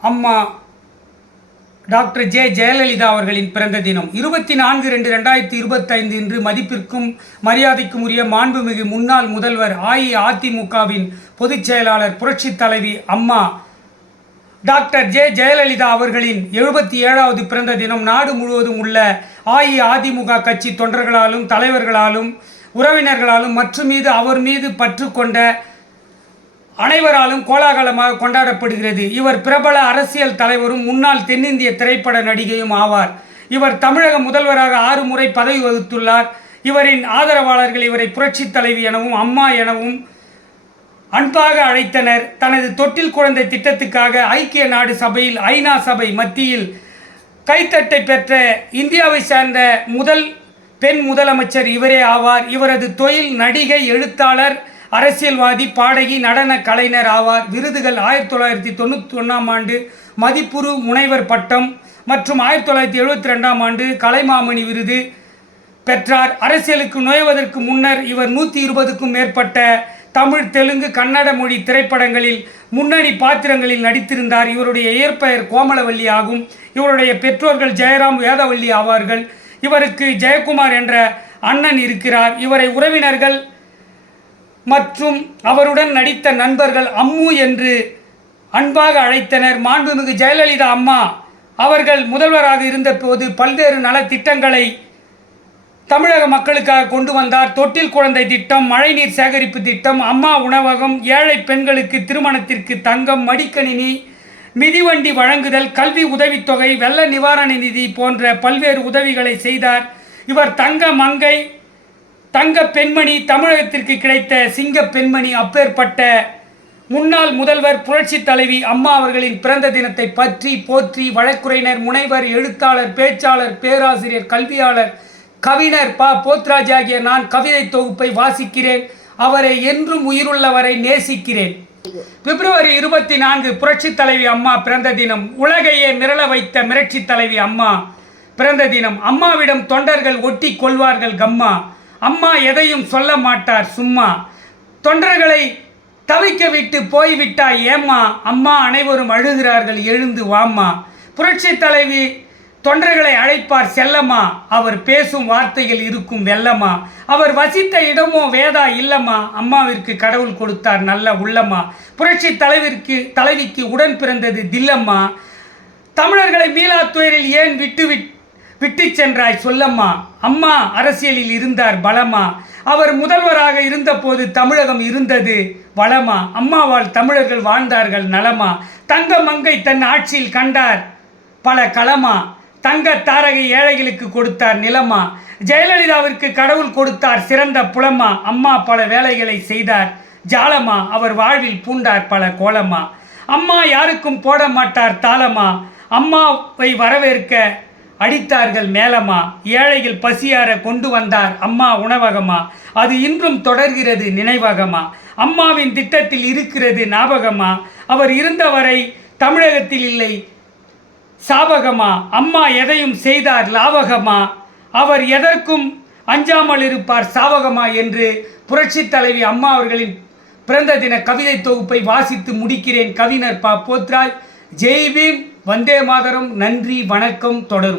அம்மா doctor J Jayalalithaa அவர்களின் பிறந்த தினம் 24/2/2025 இன்று மதிப்பிற்கும் மரியாதைக்கும் உரிய மாண்புமிகு முன்னாள் முதல்வர் அஇஅதிமுகவின் பொதுச் செயலாளர் புரட்சித் தலைவி அம்மா டாக்டர் ஜே ஜெயலலிதா அவர்களின் 77வது பிறந்த தினம் நாடு முழுவதும் உள்ள அஇஅதிமுக கட்சி தொண்டர்களாலும் தலைவர்களாலும் உறவினர்களாலும் மற்றும் அவர் மீது பற்று கொண்ட அனைவராலும் கோலாகலமாக கொண்டாடப்படுகிறது. இவர் பிரபல அரசியல் தலைவரும் முன்னாள் தென்னிந்திய திரைப்பட நடிகையும் ஆவார். இவர் தமிழக முதல்வராக 6 முறை பதவி வகித்துள்ளார். இவரின் ஆதரவாளர்கள் இவரை புரட்சித் தலைவி எனவும் அம்மா எனவும் அன்பாக அழைத்தனர். தனது தொட்டில் குழந்தை திட்டத்துக்காக ஐக்கிய நாடு சபையில் ஐநா சபை மத்தியில் கைத்தட்டை பெற்ற இந்தியாவை சேர்ந்த முதல் பெண் முதலமைச்சர் இவரே ஆவார். இவரது தொழில் நடிகை, எழுத்தாளர், அரசியல்வாதி, பாடகி, நடன கலைஞர் ஆவார். விருதுகள் 1991ஆம் ஆண்டு மதிப்புறு முனைவர் பட்டம் மற்றும் 1972ஆம் ஆண்டு கலைமாமணி விருது பெற்றார். அரசியலுக்கு நுழைவதற்கு முன்னர் இவர் 120க்கும் மேற்பட்ட தமிழ், தெலுங்கு, கன்னட மொழி திரைப்படங்களில் முன்னணி பாத்திரங்களில் நடித்திருந்தார். இவருடைய இயற்பெயர் கோமலவல்லி ஆகும். இவருடைய பெற்றோர்கள் ஜெயராம், வேதவல்லி ஆவார்கள். இவருக்கு ஜெயக்குமார் என்ற அண்ணன் இருக்கிறார். இவரை உறவினர்கள் மற்றும் அவருடன் நடித்த நண்பர்கள் அம்மு என்று அன்பாக அழைத்தனர். மாண்புமிகு ஜெயலலிதா அம்மா அவர்கள் முதல்வராக இருந்தபோது பல்வேறு நலத்திட்டங்களை தமிழக மக்களுக்காக கொண்டு வந்தார். தொட்டில் குழந்தை திட்டம், மழைநீர் சேகரிப்பு திட்டம், அம்மா உணவகம், ஏழை பெண்களுக்கு திருமணத்திற்கு தங்கம், மடிக்கணினி, மிதிவண்டி வழங்குதல், கல்வி உதவித்தொகை, வெள்ள நிவாரண நிதி போன்ற பல்வேறு உதவிகளை செய்தார். இவர் தங்க பெண்மணி, தமிழகத்திற்கு கிடைத்த சிங்க பெண்மணி. அப்பேற்பட்ட முன்னாள் முதல்வர் புரட்சி தலைவி அம்மா அவர்களின் பிறந்த தினத்தை பற்றி போற்றி வழக்குரைஞர், முனைவர், எழுத்தாளர், பேச்சாளர், பேராசிரியர், கல்வியாளர், கவிஞர் போத்ராஜ் ஆகிய நான் கவிதை தொகுப்பை வாசிக்கிறேன். அவரை என்றும் உயிருள்ளவரை நேசிக்கிறேன். பிப்ரவரி 24 புரட்சி தலைவி அம்மா பிறந்த தினம். உலகையே மிரள வைத்த மிரட்சி தலைவி அம்மா பிறந்த தினம். அம்மாவிடம் தொண்டர்கள் ஒட்டி கொள்வார்கள் கம்மா. அம்மா எதையும் சொல்ல மாட்டார் சும்மா. தொண்டர்களை தவிக்க விட்டு போய்விட்டாய் ஏம்மா. அம்மா அனைவரும் அழுகிறார்கள், எழுந்து வாம்மா. புரட்சி தலைவி தொண்டர்களை அழைப்பார் செல்லம்மா. அவர் பேசும் வார்த்தைகள் இருக்கும் வெள்ளமா. அவர் வசித்த இடமோ வேதா இல்லம்மா. அம்மாவிற்கு கடவுள் கொடுத்தார் நல்ல உள்ளம்மா. புரட்சி தலைவிக்கு உடன் பிறந்தது தில்லம்மா. தமிழர்களை மீளா துயரில் ஏன் விட்டு சென்றாய் சொல்லம்மா. அம்மா அரசியலில் இருந்தார் பலமா. அவர் முதல்வராக இருந்தபோது தமிழகம் இருந்தது வளமா. அம்மாவால் தமிழர்கள் வாழ்ந்தார்கள் நலமா. தங்க மங்கை தன் ஆட்சியில் கண்டார் பல களமா. தங்க தாரகை ஏழைகளுக்கு கொடுத்தார் நிலமா. ஜெயலலிதாவிற்கு கடவுள் கொடுத்தார் சிறந்த புலமா. அம்மா பல வேலைகளை செய்தார் ஜாலமா. அவர் வாழ்வில் பூண்டார் பல கோலமா. அம்மா யாருக்கும் போட மாட்டார் தாளமா. அம்மாவை வரவேற்க அடித்தார்கள் மேலமா. ஏழைகள் பசியார கொண்டு வந்தார் அம்மா உணவகமா. அது இன்றும் தொடர்கிறது நினைவகமா. அம்மாவின் திட்டத்தில் இருக்கிறது ஞாபகமா. அவர் இருந்தவரை தமிழகத்தில் இல்லை சாபகமா. அம்மா எதையும் செய்தார் லாவகமா. அவர் எதற்கும் அஞ்சாமல் இருப்பார் சாவகமா என்று புரட்சி தலைவி அம்மா அவர்களின் பிறந்த தின கவிதை தொகுப்பை வாசித்து முடிக்கிறேன். கவிஞர் போத்ராஜ். ஜெய் பீம், வந்தே மாதரம். நன்றி, வணக்கம். தொடரும்.